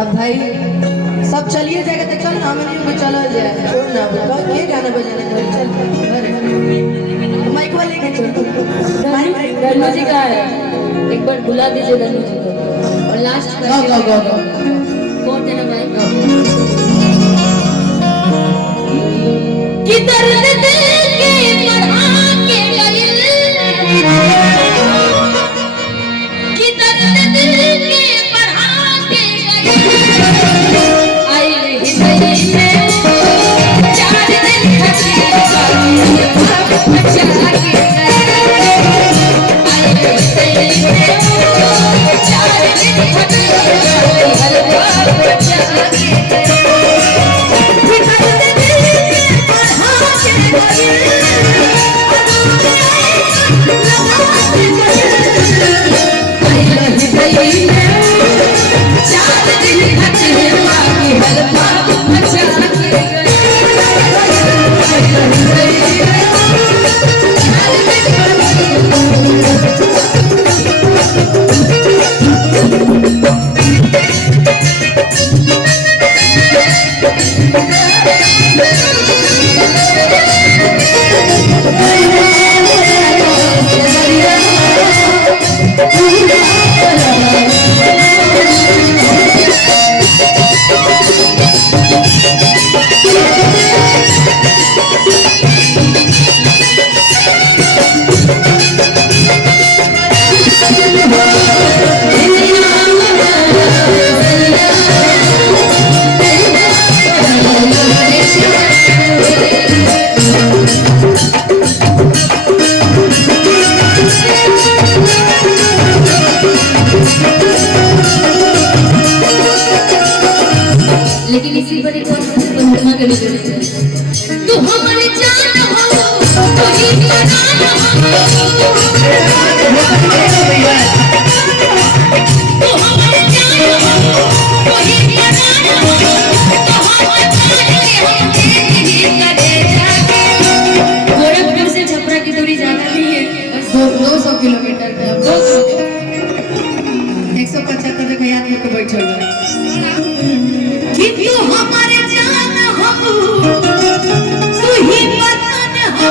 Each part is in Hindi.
अब भाई सब चलिए जाएगा तो चल ना हमनी को चला जाए छोड़ ना बता ये गाना बजाने को चल अरे माइक वाले के चल धनु जी का है एक बार बुला दीजिए धनु जी को और लास्ट गो कौन है ना भाई कि दर्द दिल के बढ़ा के गइल कि दर्द दिल के बढ़ा के गइल आई हिंदई में चार दिन खची बचा के गइल आई हिंदई में चार दिन खची हलवा बचा के लेकिन इसी पर एक बंधना करनी जरूरी है तू हमारी जान हो तो ही परान हो तू हमारी जान हो तो ही परान हो तो हम चाहे हम तेरी करे जाके गोरखपुर से छपरा की दूरी ज्यादा नहीं है बस 200 किलोमीटर 175 का याद लेके बैठो कि तू हमारे जान हो तू ही वतन हो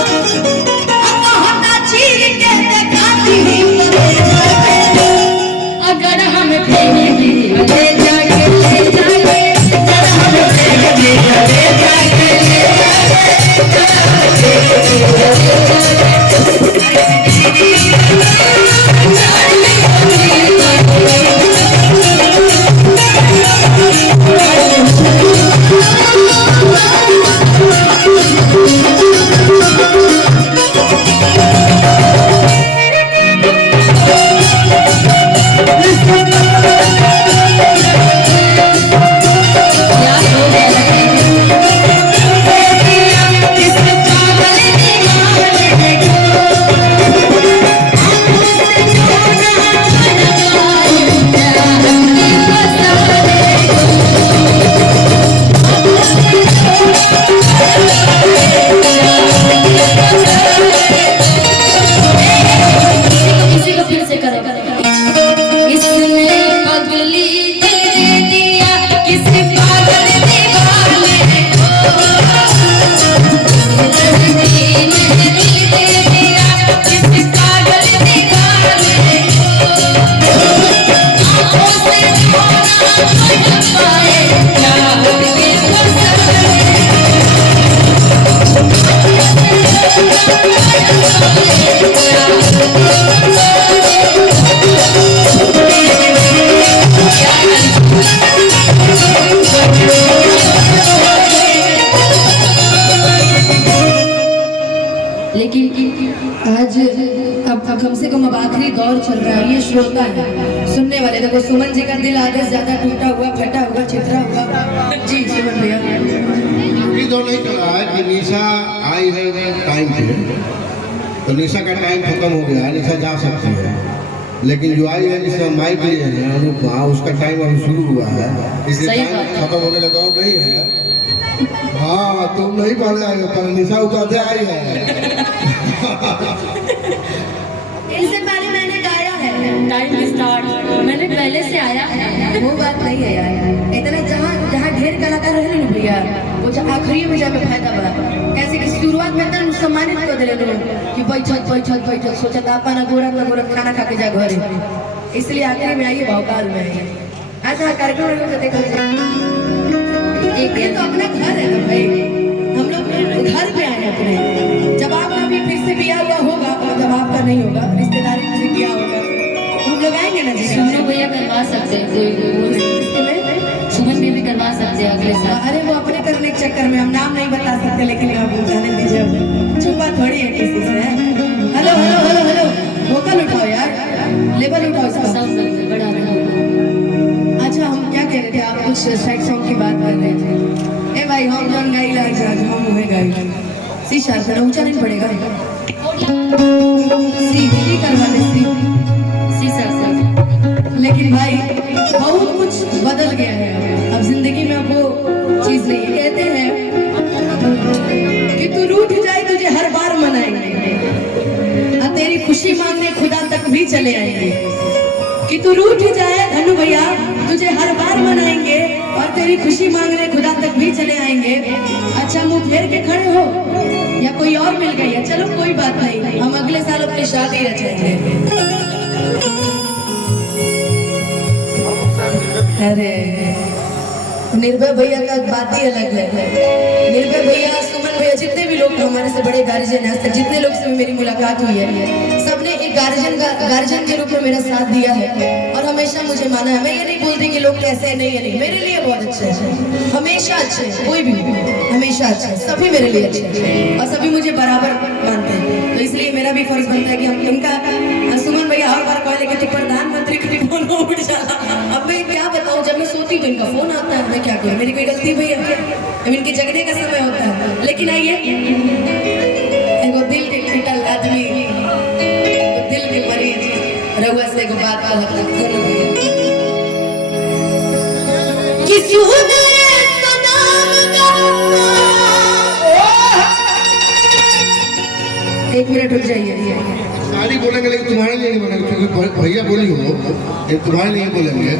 हटा चीर के दिखाती अगर हम फेंकेंगे ले जाके अगर हम फेंकेंगे ले जाके आज अब कम से कम अब आखिरी दौर चल रहा है, ये श्रोता है सुनने वाले। देखो सुमन जी का दिल आधे से ज्यादा टूटा हुआ, फटा हुआ, छितरा हुआ। जी सुमन भैया आखिरी दौर नहीं चल रहा है कि निशा आई है टाइम पे, तो निशा का टाइम खत्म हो गया, निशा जा सकती है। लेकिन जो आई है जिसका माइक लिए हैं अनुपमा, उसका टाइम अभी शुरू हुआ है, इसलिए टाइम खत्म होने का दौर नहीं है। हाँ तुम नहीं पहले आए, पर निशा उपाध्याय आई है। इससे पहले मैंने गाया है टाइम स्टार्ट मैंने पहले से आया है, वो बात नहीं है यार। वो जो आखिरी में जाके फायदा बा कैसे कि शुरुआत में तो सम्मानित कर देले लोग कि बैठत सोचत आपा ना गोरत खाना खा के जा घरे, इसलिए आखिरी में आइए भौकाल में आइए। अच्छा कार्यक्रम में देखो एक ये तो अपना घर है ना भाई, हम लोग घर पे आए अपने। जब आपका भी फिर से ब्याह हुआ होगा, जब आपका नहीं होगा रिश्तेदारी में से ब्याह होगा तो हम लोग आएंगे ना जी। सुमन भैया करवा सकते हैं, कोई सुमन भी करवा सकते हैं अगले साल। अरे वो अपने करने के चक्कर में हम नाम नहीं बता सकते, लेकिन आप जाने दीजिए, छुपा थोड़ी है किसी से। Hello hello hello hello vocal उठाओ यार, लेवल उठाओ इसका। सब बड़ा अच्छा हम क्या कह रहे थे, आप कुछ सेट सॉन्ग की बात कर रहे थे। ए भाई हम जौन गाई ला हम हुए गाई सी शार से ऊंचा नहीं पड़ेगा, सी करवा ले सी सर। लेकिन भाई बहुत कुछ बदल गया है अब जिंदगी में, अब वो चीज नहीं। कहते हैं कि तू रूठ जाए तुझे हर बार मनाएंगे, और तेरी खुशी मांगने खुदा तक भी चले आएंगे। कि तू रूठ जाए धनु भैया तुझे हर बार मनाएंगे, और तेरी खुशी मांगने खुदा तक भी चले आएंगे। अच्छा मुंह फेर के खड़े हो या कोई और मिल गई है, चलो कोई बात नहीं, हम अगले साल अपनी शादी रचाएंगे। अरे निर्भय भैया का बात ही अलग है। निर्भय भैया, सुमन भैया, जितने भी लोग हमारे से बड़े गार्जियन हैं, आज तक जितने लोग से मेरी मुलाकात हुई है, सबने एक गार्जियन के रूप में मेरा साथ दिया है और हमेशा मुझे माना है। मैं ये नहीं बोलती कि लोग कैसे नहीं है, नहीं, मेरे लिए बहुत अच्छे हैं, हमेशा अच्छे हैं, कोई भी हमेशा अच्छे हैं, सभी मेरे लिए अच्छे हैं और सभी मुझे बराबर मानते हैं। तो इसलिए मेरा भी फर्ज बनता है कि हम उनका, सुमन भैया हर बार कहले कि प्रधानमंत्री का फोन उठ जाला। अब मैं क्या बताऊं, जब मैं सोती तो इनका फोन आता है, मैं क्या करूं, मेरी कोई गलती भैया, अब इनके जगने का समय होता है। लेकिन आइए एगो दिल के टूटल आदमी, दिल के मरीज रउआ से एगो बात कहता कि सुने एक मिनट रुक जाइए। सारी बोलेंगे लेकिन तुम्हारे लिए नहीं बोलेंगे, क्योंकि भैया बोली हो, तुम्हारे लिए बोलेंगे।